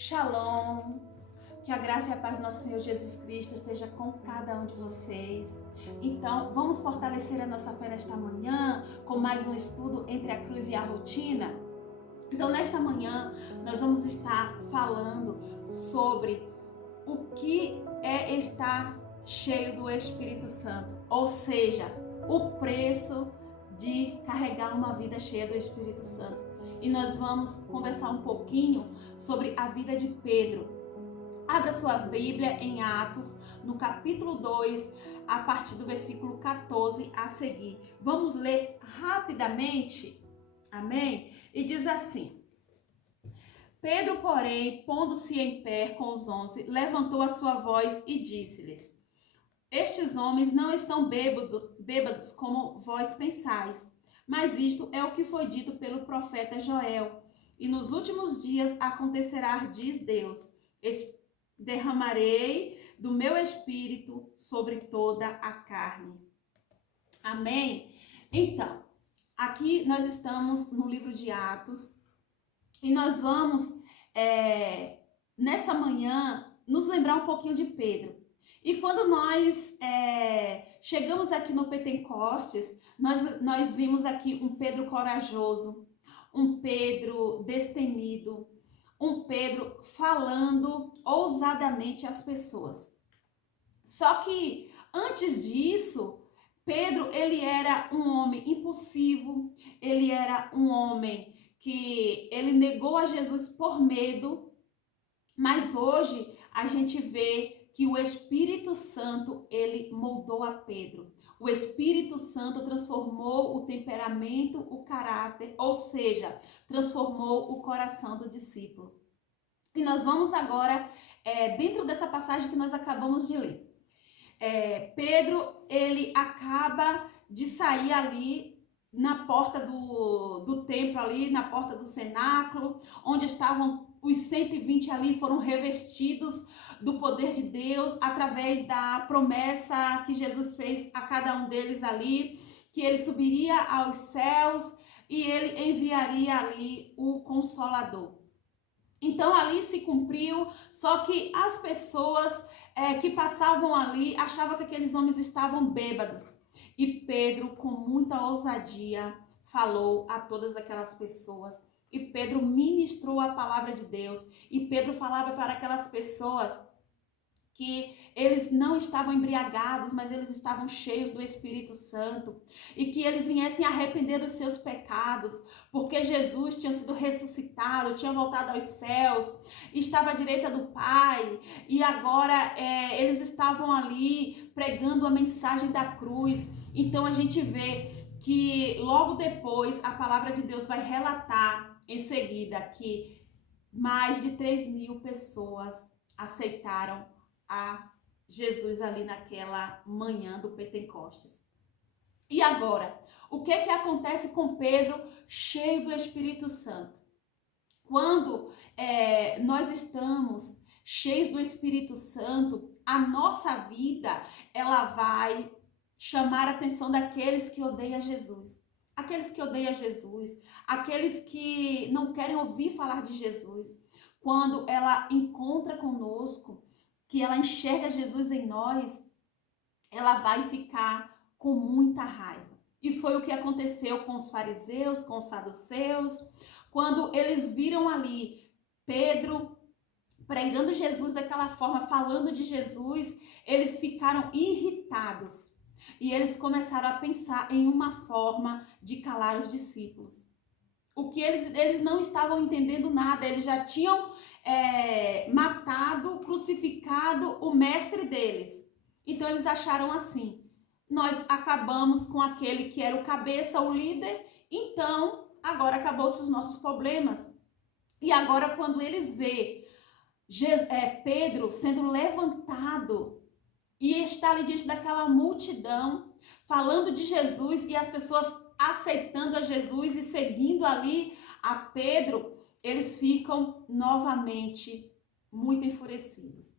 Shalom, que a graça e a paz do nosso Senhor Jesus Cristo esteja com cada um de vocês. Então, vamos fortalecer a nossa fé nesta manhã com mais um estudo entre a cruz e a rotina? Então, nesta manhã, nós vamos estar falando sobre o que é estar cheio do Espírito Santo, ou seja, o preço de carregar uma vida cheia do Espírito Santo. E nós vamos conversar um pouquinho sobre a vida de Pedro. Abra sua Bíblia em Atos, no capítulo 2, a partir do versículo 14 a seguir. Vamos ler rapidamente, amém? E diz assim: Pedro, porém, pondo-se em pé com os 11, levantou a sua voz e disse-lhes: Estes homens não estão bêbados como vós pensais, mas isto é o que foi dito pelo profeta Joel. E nos últimos dias acontecerá, diz Deus, derramarei do meu espírito sobre toda a carne. Amém? Então, aqui nós estamos no livro de Atos e nós vamos, nessa manhã, nos lembrar um pouquinho de Pedro. E quando nós chegamos aqui no Pentecostes, nós vimos aqui um Pedro corajoso, um Pedro destemido, um Pedro falando ousadamente às pessoas. Só que antes disso, Pedro, ele era um homem impulsivo, ele era um homem que ele negou a Jesus por medo, mas hoje a gente vê que o Espírito Santo, ele moldou a Pedro. O Espírito Santo transformou o temperamento, o caráter, ou seja, transformou o coração do discípulo. E nós vamos agora, dentro dessa passagem que nós acabamos de ler. Pedro, ele acaba de sair ali na porta do templo, ali na porta do cenáculo, onde estavam os 120 ali, foram revestidos do poder de Deus, através da promessa que Jesus fez a cada um deles ali, que ele subiria aos céus e ele enviaria ali o Consolador. Então ali se cumpriu, só que as pessoas que passavam ali achavam que aqueles homens estavam bêbados. E Pedro, com muita ousadia, falou a todas aquelas pessoas. E Pedro ministrou a palavra de Deus. E Pedro falava para aquelas pessoas que eles não estavam embriagados, mas eles estavam cheios do Espírito Santo, e que eles viessem arrepender dos seus pecados, porque Jesus tinha sido ressuscitado, tinha voltado aos céus, estava à direita do Pai, e agora eles estavam ali pregando a mensagem da cruz. Então a gente vê que logo depois a palavra de Deus vai relatar em seguida que mais de 3.000 pessoas aceitaram a Jesus ali naquela manhã do Pentecostes. E agora, o que acontece com Pedro cheio do Espírito Santo? Quando nós estamos cheios do Espírito Santo, a nossa vida, ela vai chamar a atenção daqueles que odeiam Jesus. Aqueles que odeiam Jesus, aqueles que não querem ouvir falar de Jesus. Quando ela encontra conosco, que ela enxerga Jesus em nós, ela vai ficar com muita raiva. E foi o que aconteceu com os fariseus, com os saduceus, quando eles viram ali Pedro pregando Jesus daquela forma, falando de Jesus, eles ficaram irritados. E eles começaram a pensar em uma forma de calar os discípulos. O que eles não estavam entendendo nada, eles já tinham matado, crucificado o mestre deles. Então eles acharam assim: nós acabamos com aquele que era o cabeça, o líder, então agora acabou-se os nossos problemas. E agora quando eles vê Pedro sendo levantado e está ali diante daquela multidão, falando de Jesus e as pessoas aceitando a Jesus e seguindo ali a Pedro, eles ficam novamente muito enfurecidos.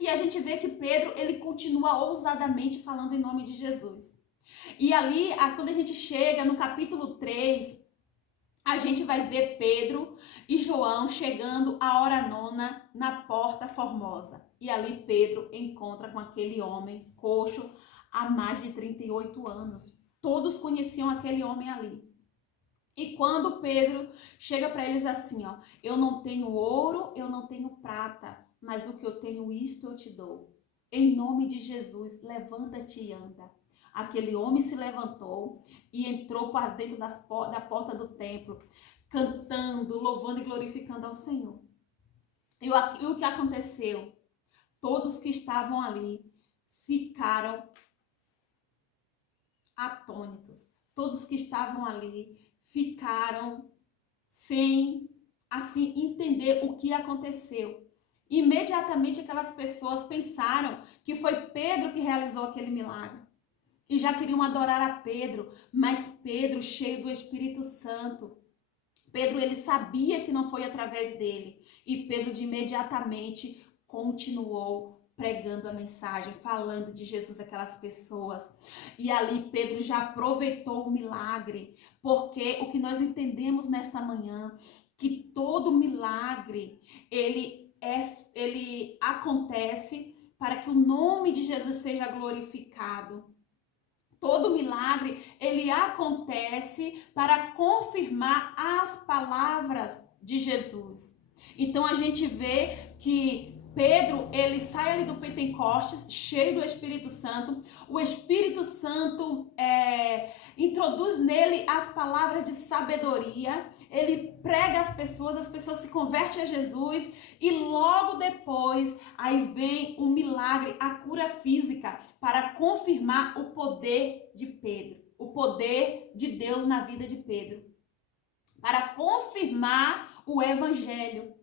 E a gente vê que Pedro, ele continua ousadamente falando em nome de Jesus. E ali, quando a gente chega no capítulo 3, a gente vai ver Pedro e João chegando à hora nona na Porta Formosa. E ali Pedro encontra com aquele homem coxo há mais de 38 anos. Todos conheciam aquele homem ali. E quando Pedro chega para eles assim, ó, eu não tenho ouro, eu não tenho prata, mas o que eu tenho, isto eu te dou. Em nome de Jesus, levanta-te e anda. Aquele homem se levantou e entrou para dentro da porta do templo, cantando, louvando e glorificando ao Senhor. E o que aconteceu? Todos que estavam ali ficaram atônitos. Todos que estavam ali ficaram sem, assim, entender o que aconteceu. Imediatamente aquelas pessoas pensaram que foi Pedro que realizou aquele milagre. E já queriam adorar a Pedro, mas Pedro, cheio do Espírito Santo, Pedro, ele sabia que não foi através dele. E Pedro, de imediatamente, continuou pregando a mensagem, falando de Jesus àquelas pessoas. E ali Pedro já aproveitou o milagre, porque o que nós entendemos nesta manhã, que todo milagre, ele acontece para que o nome de Jesus seja glorificado. Todo milagre, ele acontece para confirmar as palavras de Jesus. Então a gente vê que Pedro, ele sai ali do Pentecostes, cheio do Espírito Santo. O Espírito Santo introduz nele as palavras de sabedoria. Ele prega às pessoas se convertem a Jesus. E logo depois, aí vem o milagre, a cura física, para confirmar o poder de Pedro. O poder de Deus na vida de Pedro. Para confirmar o evangelho.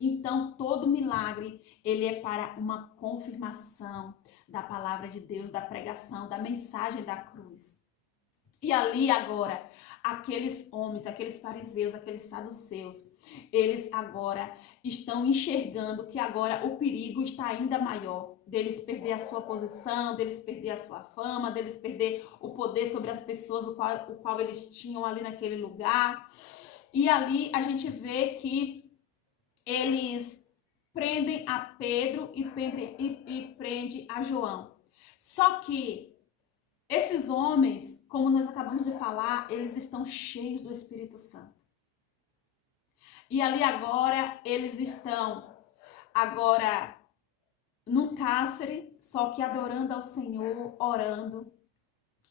Então, todo milagre, ele é para uma confirmação da palavra de Deus, da pregação, da mensagem da cruz. E ali agora, aqueles homens, aqueles fariseus, aqueles saduceus, eles agora estão enxergando que agora o perigo está ainda maior, deles perder a sua posição, deles perder a sua fama, deles perder o poder sobre as pessoas, o qual eles tinham ali naquele lugar. E ali a gente vê que eles prendem a Pedro e prende a João. Só que esses homens, como nós acabamos de falar, eles estão cheios do Espírito Santo. E ali agora, eles estão agora num cárcere, só que adorando ao Senhor, orando.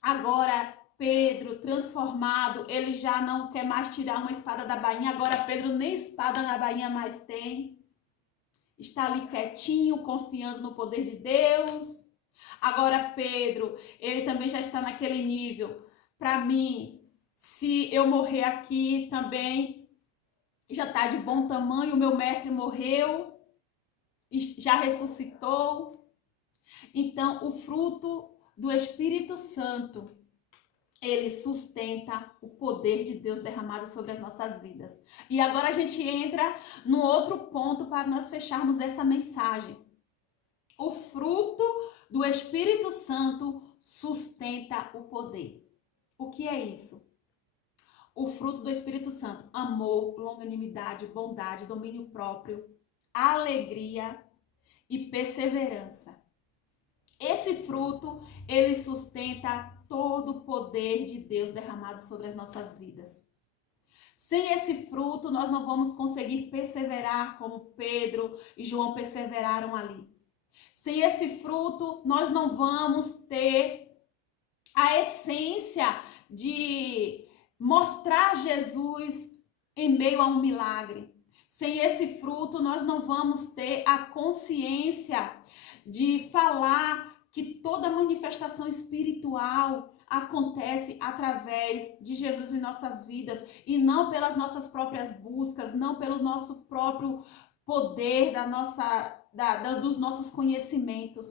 Agora Pedro, transformado, ele já não quer mais tirar uma espada da bainha. Agora Pedro nem espada na bainha mais tem. Está ali quietinho, confiando no poder de Deus. Agora Pedro, ele também já está naquele nível. Para mim, se eu morrer aqui também, já está de bom tamanho. O meu mestre morreu, já ressuscitou. Então, o fruto do Espírito Santo, ele sustenta o poder de Deus derramado sobre as nossas vidas. E agora a gente entra no outro ponto para nós fecharmos essa mensagem. O fruto do Espírito Santo sustenta o poder. O que é isso? O fruto do Espírito Santo: amor, longanimidade, bondade, domínio próprio, alegria e perseverança. Esse fruto, ele sustenta todo o poder de Deus derramado sobre as nossas vidas. Sem esse fruto, nós não vamos conseguir perseverar como Pedro e João perseveraram ali. Sem esse fruto, nós não vamos ter a essência de mostrar Jesus em meio a um milagre. Sem esse fruto, nós não vamos ter a consciência de falar que toda manifestação espiritual acontece através de Jesus em nossas vidas e não pelas nossas próprias buscas, não pelo nosso próprio poder, dos nossos conhecimentos.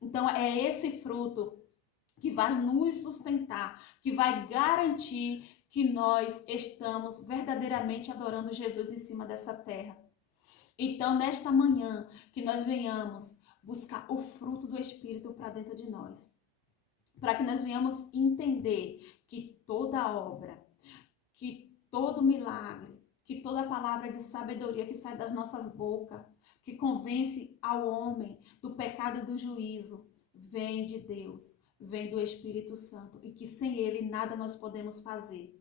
Então, é esse fruto que vai nos sustentar, que vai garantir que nós estamos verdadeiramente adorando Jesus em cima dessa terra. Então, nesta manhã, que nós venhamos buscar o fruto do Espírito para dentro de nós, para que nós venhamos entender que toda obra, que todo milagre, que toda palavra de sabedoria que sai das nossas bocas, que convence ao homem do pecado e do juízo, vem de Deus, vem do Espírito Santo, e que sem ele nada nós podemos fazer.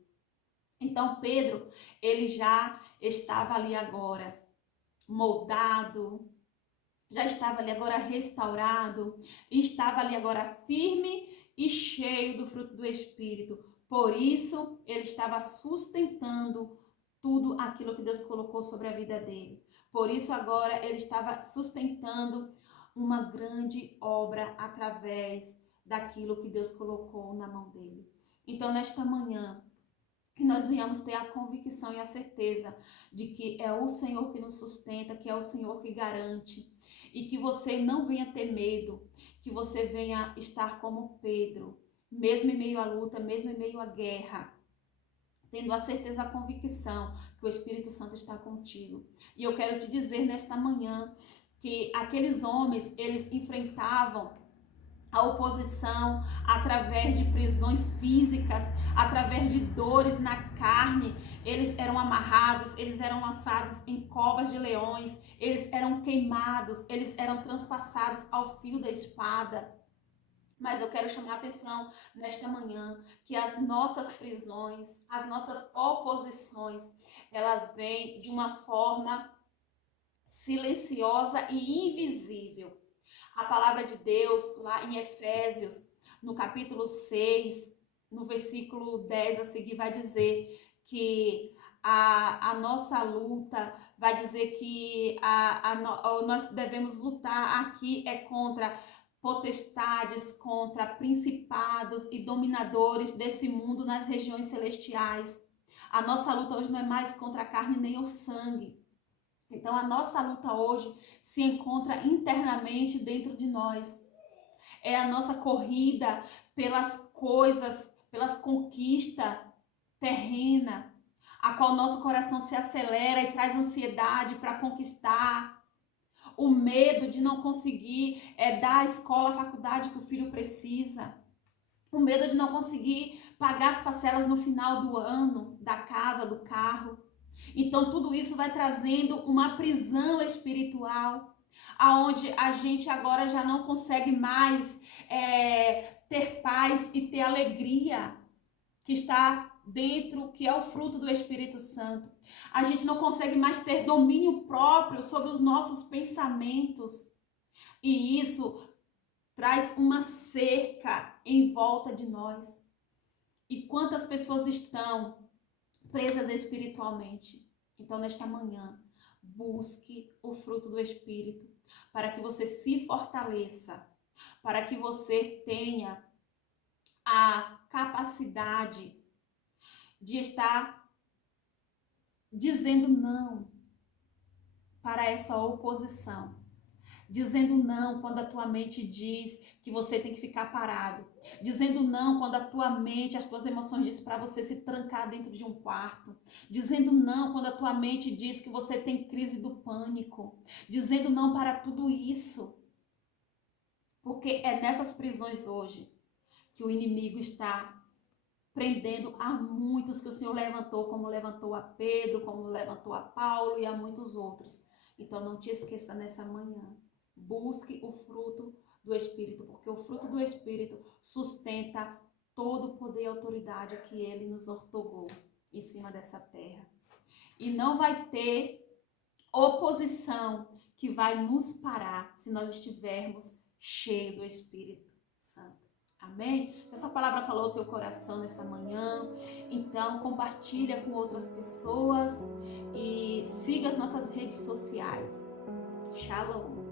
Então Pedro, ele já estava ali agora moldado, já estava ali agora restaurado, estava ali agora firme e cheio do fruto do Espírito. Por isso, ele estava sustentando tudo aquilo que Deus colocou sobre a vida dele. Por isso, agora, ele estava sustentando uma grande obra através daquilo que Deus colocou na mão dele. Então, nesta manhã, que nós venhamos ter a convicção e a certeza de que é o Senhor que nos sustenta, que é o Senhor que garante, e que você não venha ter medo, que você venha estar como Pedro, mesmo em meio à luta, mesmo em meio à guerra, tendo a certeza, a convicção que o Espírito Santo está contigo. E eu quero te dizer nesta manhã que aqueles homens, eles enfrentavam a oposição através de prisões físicas, através de dores na carne. Eles eram amarrados, eles eram lançados em covas de leões, eles eram queimados, eles eram transpassados ao fio da espada. Mas eu quero chamar a atenção nesta manhã que as nossas prisões, as nossas oposições, elas vêm de uma forma silenciosa e invisível. A palavra de Deus, lá em Efésios, no capítulo 6, no versículo 10 a seguir, vai dizer que a nossa luta, vai dizer que nós devemos lutar aqui é contra potestades, contra principados e dominadores desse mundo nas regiões celestiais. A nossa luta hoje não é mais contra a carne nem o sangue. Então, a nossa luta hoje se encontra internamente dentro de nós. É a nossa corrida pelas coisas, pelas conquistas terrenas, a qual nosso coração se acelera e traz ansiedade para conquistar. O medo de não conseguir dar a escola, a faculdade que o filho precisa. O medo de não conseguir pagar as parcelas no final do ano, da casa, do carro. Então tudo isso vai trazendo uma prisão espiritual, aonde a gente agora já não consegue mais ter paz e ter alegria que está dentro, que é o fruto do Espírito Santo. A gente não consegue mais ter domínio próprio sobre os nossos pensamentos. E isso traz uma cerca em volta de nós. E quantas pessoas estão presas espiritualmente? Então, nesta manhã, busque o fruto do Espírito para que você se fortaleça, para que você tenha a capacidade de estar dizendo não para essa oposição. Dizendo não quando a tua mente diz que você tem que ficar parado. Dizendo não quando a tua mente, as tuas emoções dizem para você se trancar dentro de um quarto. Dizendo não quando a tua mente diz que você tem crise do pânico. Dizendo não para tudo isso. Porque é nessas prisões hoje que o inimigo está prendendo a muitos que o Senhor levantou, como levantou a Pedro, como levantou a Paulo e a muitos outros. Então não te esqueça nessa manhã. Busque o fruto do Espírito, porque o fruto do Espírito sustenta todo o poder e autoridade que Ele nos ortogou em cima dessa terra. E não vai ter oposição que vai nos parar se nós estivermos cheios do Espírito Santo. Amém? Se essa palavra falou ao teu coração nessa manhã, então compartilha com outras pessoas e siga as nossas redes sociais. Shalom!